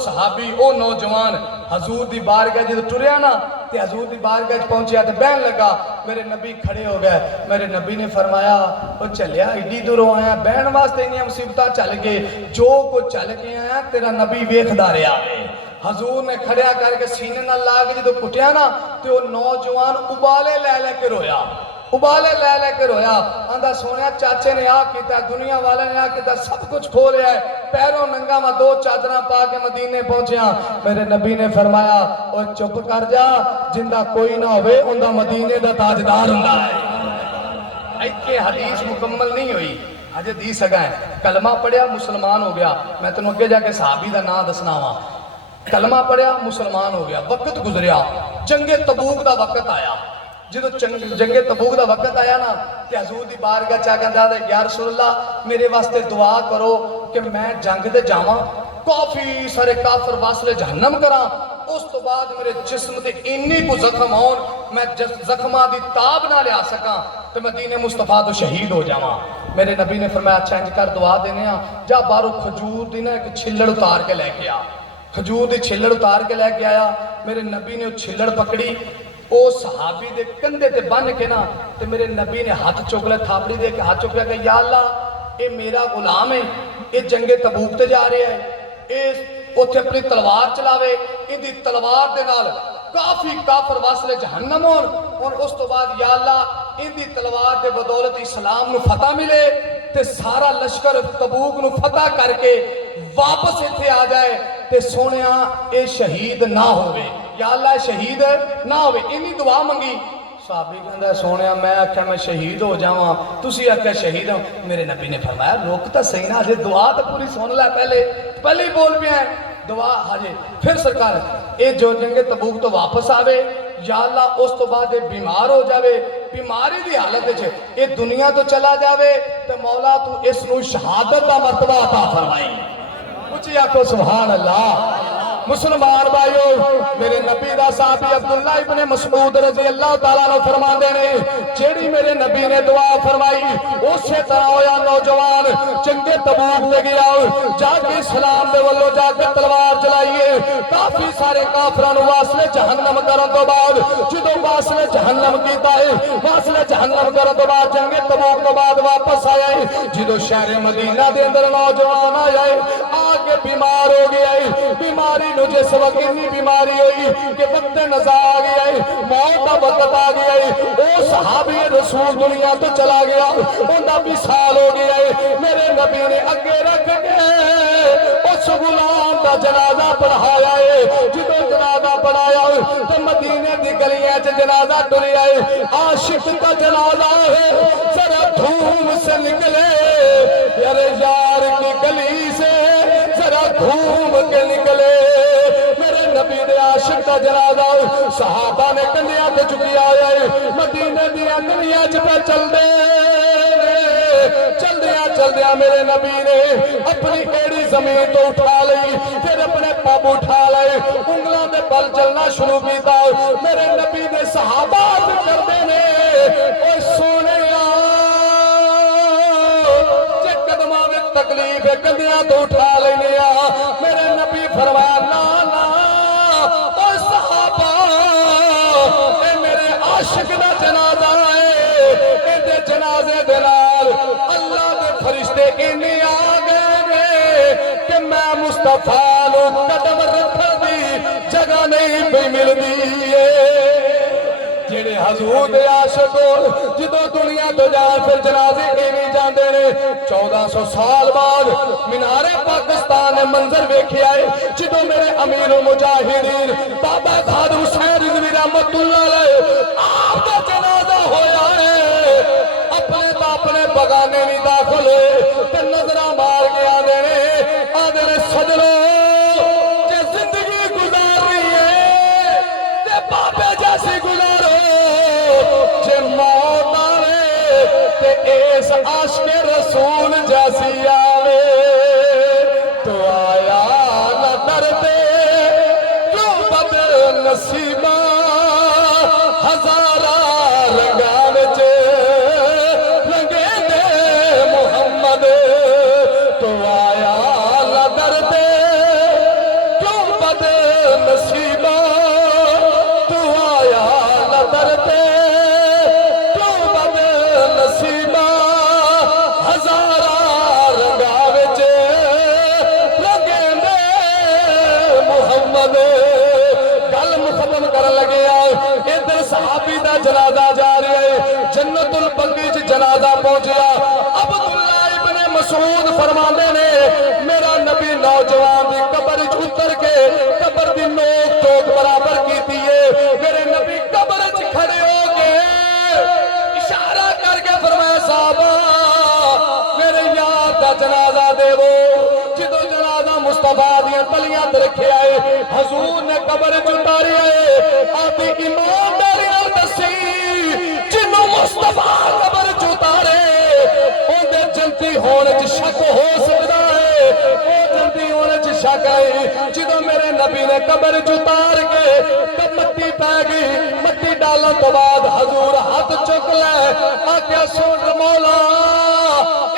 सहाबी ओ नौजवान हजूर दी बारगाह जब टुरिया ना ते हजूर दी बारगाह पहुंचा तो बहन लगा। मेरे नबी खड़े हो गए। मेरे नबी ने फरमाया, ओ चलिया एडी दूरों आया, बहन वास्ते इन्नियां मुसीबतां चल गए, जो कुछ चल के आया तेरा नबी वेखदा रहा। हजूर ने खड़िया करके सीने नाल ला के जो कुटिया ना तो वो नौजवान उबाले ले के रोया, उबाले ले के रोया। आंदा सोनिया चाचे ने आ किया, दुनिया वाले ने आ किया, सब कुछ खो लिया है, पैरों नंगा मैं 2 चादर पा के मदीने पहुंचा। मेरे नबी ने फरमाया, और चुप कर जा, जिंदा कोई ना होवे उनका मदीने का ताजदार हुंदा है। इत्थे हदीस मुकम्मल नहीं हुई, अजे दी सगा है। कलमा पढ़िया मुसलमान हो गया। मैं तेन अगे जाके सहाबी का नाम दसना वा। कलमा पढ़िया मुसलमान हो गया। वक्त गुजरिया, जंगे तबूक का वक्त आया। जो जंगे तबूक का वक्त आया ना तो हजूर की बारगाह चा कहता या रसूलल्लाह मेरे वास्ते दुआ करो कि मैं जंग ते जावां, काफी सारे काफर वासले जहन्नम करा, उस तो बाद मेरे जिस्म ते इन्नी को जख्म आउण मैं जख्मां दी ताब ना लिया सका तो मदीने मुस्तफा तो शहीद हो जावां। मेरे नबी ने फरमाया, अच्छा इंज कर दुआ देने आ, जा बाहरों खजूर दी ना एक छिल्लड़ उतार के लैके आ। खजूर दी छिल्लड़ उतार के लैके आया। मेरे नबी ने छिल्लड़ पकड़ी, ओ सहाबी दे कंधे ते बन के ना ते मेरे नबी ने हाथ चुक लिया, थापड़ी दे के हाथ चुक लिया कि या अल्लाह ये मेरा गुलाम है, ये जंगे तबूक ते जा रहा है, ये उत्थे अपनी तलवार चलावे, इनकी तलवार दे नाल काफी काफर वासले जहन्नम होण, और उस तो बाद या अल्लाह इनकी तलवार के बदौलत इस्लाम नूं फतह मिले ते सारा लश्कर तबूक नूं फतह करके वापस इत्थे आ जाए ते सोनिया ये शहीद ना होवे, या अल्लाह शहीद ना होवे। इन्नी दुआ मंगी। साहबी कहता सोनिया मैं आख्या मैं शहीद हो जावां, तुसी आख्या शहीद हो। मेरे नबी ने फरमाया रुक तो सही ना, अजे दुआ तो पूरी सुन लै, पहले ही बोल पिया है दुआ हजे। फिर सरकार ये जो जंगे तबूक तो वापस आवे, या अल्लाह उस तो बाद बीमार हो जावे, बीमारी की हालत ये दुनिया तो चला जावे तो मौला तू इसनूं शहादत का मरतबा अता फरमाई। उची आखो सुभान अल्लाह। मुसलमान भाइयों, मेरे नबी दा साहबी अब्दुल्ला इब्ने मसऊद रजी अल्लाह तआला ने फरमाते ने, जेड़ी मेरे नबी ने दुआ फरमाई उस तरह होया नौजवान जंगे तबूक ते गया, जाके इस्लाम दे वल्लों जाके तलवार चलाइए, काफी सारे काफरां नूं वासले जहन्नम करन तो बाद जदों वासले जहन्नम कीता है, वासले जहन्नम करन तो बाद जंगे तबूक तो बाद वापस आया है। जदों शहर मदीना दे अंदर नौजवान आया है, आके बीमार हो गया है, बीमारी जिस वक्त इतनी बीमारी हुई कि वक्त नज़ा आ गया है, मौत का वक्त आ गया है, वो सहाबी रसूल दुनिया तो चला गया, उनका विसाल हो गया है। मेरे नबी ने अगे रख के उस गुलाम का जनाजा पढ़ाया है। जो जनाजा पढ़ाया तो मदीने की गलियां च जनाजा टुरिया है, आशिक का जनाजा है, जरा धूम से निकले यारे यार की गली से, जरा घूम के निकले। नबी दे आशिक का जनाजा सहाबा ने कंधियां ते चुकिया होया है, मदीने दियां गलियां च पे चलदियां मेरे नबी ने अपनी एड़ी जमीन तो उठा ली, फिर अपने पग उठा लाए, उंगलों के बल चलना शुरू किया। मेरे नबी ने सहाबा करते ने, ओए सोनिया जे कदमां विच तकलीफ है कंधियां तो उठा लेने आ। मेरे नबी फरमाया ना ना आशिक दा जनाजा है, इहदे जनाजे दे नाल अल्लाह दे फरिश्ते इन्ने आ गए कि मैं मुस्तफा नूं कदम रखण दी जगह नहीं पई मिलदी है। जेड़े हजूर दे आशिक जदों दुनिया तो जान फिर जनाजे इवें जांदे ने। 1400 साल बाद मीनारे पाकिस्तान ने मंजर वेखिया है, जदों मेरे अमीरुल मुजाहिदीन बाबा खाद हुसैन रिजवी रहमतुल्लाह अलैह आप दा जनाजा होया है। अपने बगाने भी दाखिल होए ते नजरा मार के आंदे ने सजनो जे जिंदगी गुजारनी है ते बाबे जैसी गुजारो, जे मौत आवे ते इस आशिक रसूल जैसी आवे। तो आया न डरते रंगा विच रंगे दे मुहम्मद तो आया लदर दे क्यों बद नसीबा तू आया लदर दे क्यों बद नसीबा हजारा रंगा विच रंगे दे मुहम्मद गल मुखदम कर लगे इधर सहाबी दा जनाजा जा रहा है जन्नतुल बकी च जनाजा पहुंचा अब्दुल्ला इब्ने मसूद फरमाते ने मेरा नबी नौजवान की कब्र च उतर के कब्र की नोक टोक बराबर की मेरे नबी कब्र च खड़े हो गए इशारा करके फरमाया साहबा मेरे यार का जनाजा देवो जो जनाजा मुस्तफा दियां तलियां ते रखे आए हजूर ने कब्र च उतारे आपकी ईमानदारी नाल दसी जिन्हों मुस्तफा कब्र च उतारे उहदे जल्दी होने च शक हो सकता है वो जल्दी होने च शक है जो मेरे नबी ने कब्र च उतार के तब मट्टी पै गई मट्टी डालने तो बाद हजूर हाथ चुक ले आख्या सुन मौला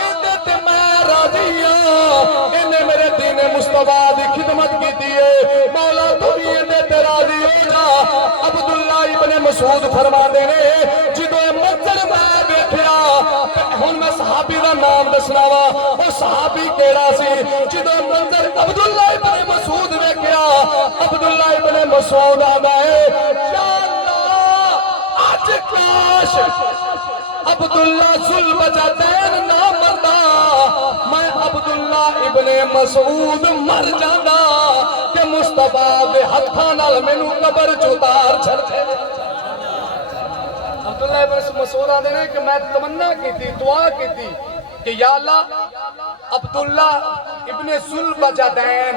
इहदे ते मैं राजी हां इन्हें मेरे दीन मुस्तफा की खिदमत की है मौला तू भी इहदे ते राजी हो जा अब्दुल्ला इब्ने मसूद फरमाते ने जो मंजर मैं देखा हुण मैं सहाबी का नाम दसना वा वो सहाबी केड़ा सी जो मंजर अब्दुल्ला इब्ने मसूद देखा अब्दुल्ला इब्ने मसूद आंदा है या अल्लाह आज काश अब्दुल्ला जुल्बजदैन ना मरदा मैं अब्दुल्ला इब्ने मसूद मर जांदा कि मुस्तफा दे हत्थां नाल मैनू कब्र च उतार छड़दे अब्दुल्ला इब्ने मसूद आंदे ने कि मैं तमन्ना कीती दुआ कीती कि या अल्लाह अब्दुल्ला इब्ने जुल्बजदैन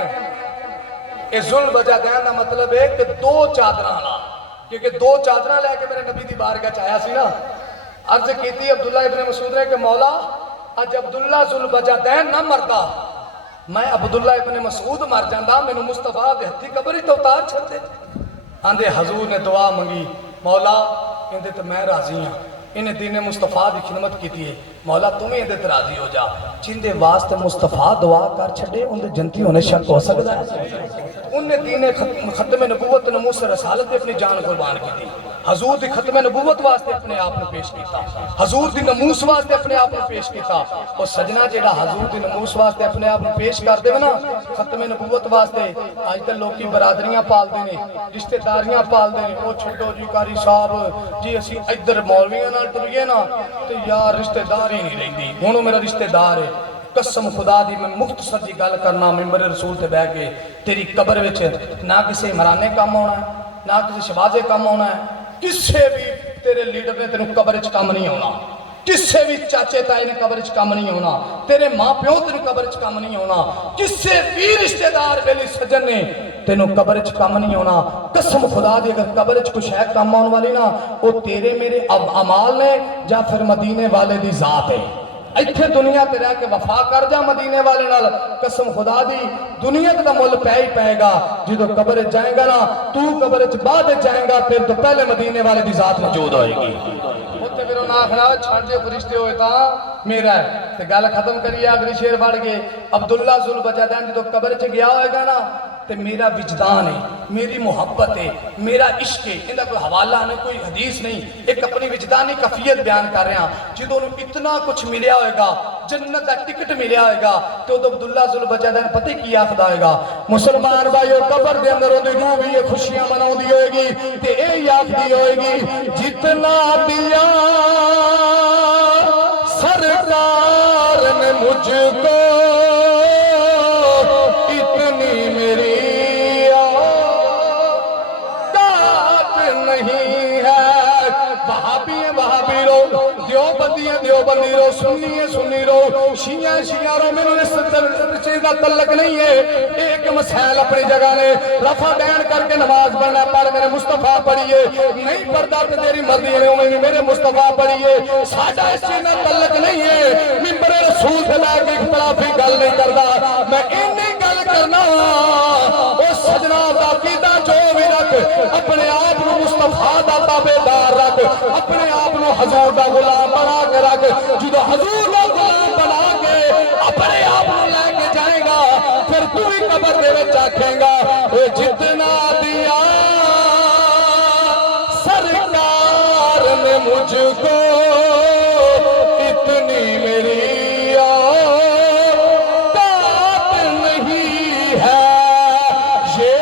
ए जुल्बजदैन दा मतलब है कि दो चादरां नाल क्योंकि दो चादरां लेके मेरे नबी दी बारगाह च आया सी ना अर्ज की अब्दुल्ला इब्ने मसूद ने कि मौला अज अब्दुल्ला जुल्बजदैन ना मरदा मैं अब्दुल्ला इब्ने मसूद मर जांदा मैनू मुस्तफा दे हत्थी कब्र तो उतार छड्डे आंदे हजूर ने दुआ मंगी मौला इहदे ते मैं राजी हां इन्हें दीन मुस्तफा की खिदमत की है मौला तुम इहदे ते राजी हो जा जिंदे वास्ते मुस्तफा दुआ कर छड्डे उनदे जन्नती होने शक हो सकदा है उन्हें दीन खत्म नबूवत नमूस रसालत अपनी जान कुर्बान की हजूर की खत्म नबूवत वास्ते अपने आप को पेश किया हजूर की नमूस वास्ते अपने आप को पेश किया और सजना जेड़ा हजूर की नमूस वास्ते अपने आप को पेश कर दे ना खत्म नबूवत वास्ते अज तक लोग बरादरियां पालते हैं रिश्तेदारियां पालते हैं वो छो जी कारी साहब जी असी इधर मौलवियों नाल टुरीए ना तो यार रिश्तेदार ही नहीं रही हुण मेरा रिश्तेदार है कसम खुदा दी मैं मुख्तसर जी गल करना मिंबर रसूल ते बह के तेरी कब्र विच ना किसी इमराने काम आना है ना किसी शबाजे काम आना है किसी भी तेरे लीडर ने तेन कब्र च काम नहीं आना किसी भी चाचे ताए ने कब्र च काम नहीं आना तेरे माँ प्यो तेन कब्र च काम नहीं आना किसी भी रिश्तेदार वेले सज्जन ने तेनों कब्र च काम नहीं आना कसम खुदा दी अगर कब्र च कुछ है काम आने वाली ना वो तेरे मेरे अमाल ने या फिर मदीने वाले दी जात है इत्थे दुनिया ते रह के वफा कर जा मदीने वाले नाल कसम खुदा दी दुनिया का मुल पै ही पैगा जो कब्र जाएगा ना तू कब्र च बाद जाएगा तेरे तो पहले मदीने वाले की जात मौजूद होएगी उत्ते फिर उन्हें आखना छड़ जे फरिश्ते होए तां मेरा है ते गल खत्म करिए अगली शेर पढ़ के अब्दुल्ला जुल्बजदैन जो कब्र च गया होएगा ना ते मेरा विजदान है मेरी मुहब्बत है मेरा इश्क है इनका कोई हवाला नहीं कोई हदीस नहीं एक अपनी विजदानी कफियत बयान कर रहा जो इतना कुछ मिलया होएगा जन्नत का टिकट मिलया होएगा तो अब्दुल्ला जुल्बजदैन पता की आखदा होएगा मुसलमान भाइयों कब्र के अंदर ओदी रूह भी ये खुशियां मनाउंदी होएगी ते ए आखदी होएगी जितना दिया सरकार ने मुझको इतनी मेरी देवबंदी रो सुन्नी रो शिया रो मेनू इस चीज का तल्लक नहीं है एक मसैल अपनी जगह ने रफा बैन करके नमाज पढ़ना पढ़ मेरे मुस्तफा पढ़िए नहीं पढ़ता तो तेरी मर्जी है उन्हें मेरे मुस्तफा पढ़िए साडा इस चीज का तल्लक नहीं है मिंबर रसूल से लाके इख्तलाफी गल नहीं करता मैं इन्नी गल करना वो सजना दा कीदा जो भी रख अपने आप को मुस्तफा दा ताबेदार रख अपने आप हजूर का गुलाम बना के रख, जो हजूर का गुलाम बना के अपने आप को लेके जाएगा, फिर तू भी कब्र दे विच आखेगा जितना दिया सरकार ने मुझको इतनी मेरी औकात नहीं है, ये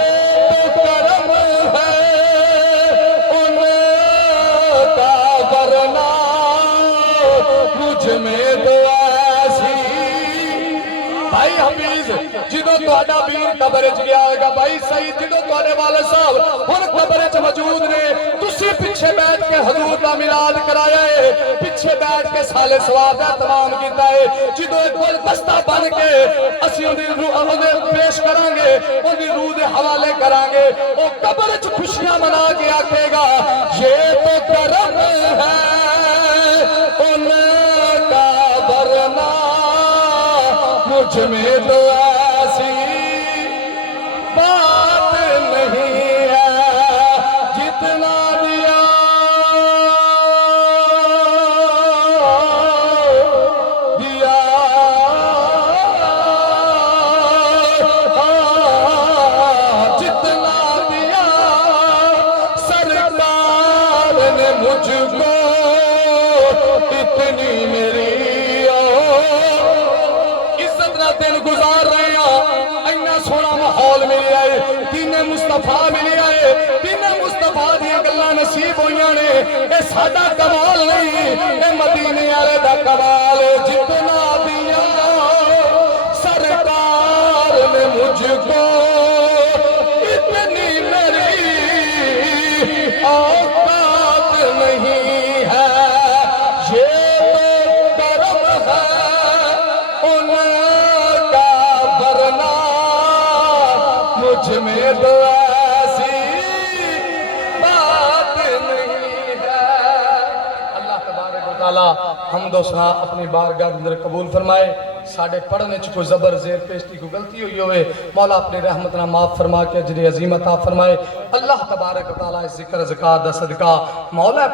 तो करम है उनका, वरना मुझ में तो ऐसी। भाई हमीज जो तुहाडा वीर कब्र च गया होगा, भाई सही जो तुहाडे वाले साहब हुण कब्र च मौजूद ने, तुसी पिछे बैठ के हजूर का मिलाद कराया है, पिछे बैठ के साले सवाब का तमाम किया है, जो एक गुलदस्ता बन के असीं उहदे पेश करांगे, उहदी रूह दे हवाले करांगे, वो कब्र च खुशियां मना के आखेगा ये तो करम है उनका, वरना मुझ में तो ऐसी बात नहीं है, जितना दिया दिया जितना दिया सरकार ने मुझको इतनी मेरी दिन गुजार रहे हैं। इन्ना सोना माहौल मिले आए, दीने मुस्तफा मिले आए, दीने मुस्तफा दी गल्लां नसीब होइयां ने, ये साडा कमाल नहीं, ये मदीने वाले दा कमाल है। जितना दिया सरकार ने मुझको इतनी मेरी औकात नहीं है, ये तो करम है उनका, वरना मुझ में तो ऐसी बात नहीं है। अल्लाह तबारक व तआला हम्द व सना अपनी बारगाह अंदर कबूल फरमाए। साढ़े पढ़ने च कोई जबर जेर पेशगी कोई गलती हुई होवे, मौला अपनी रहमत ना माफ फरमा के अजर अजीम अता फरमाए। अल्लाह तबारक व तआला इस जिक्र ज़कात दा सदका मौला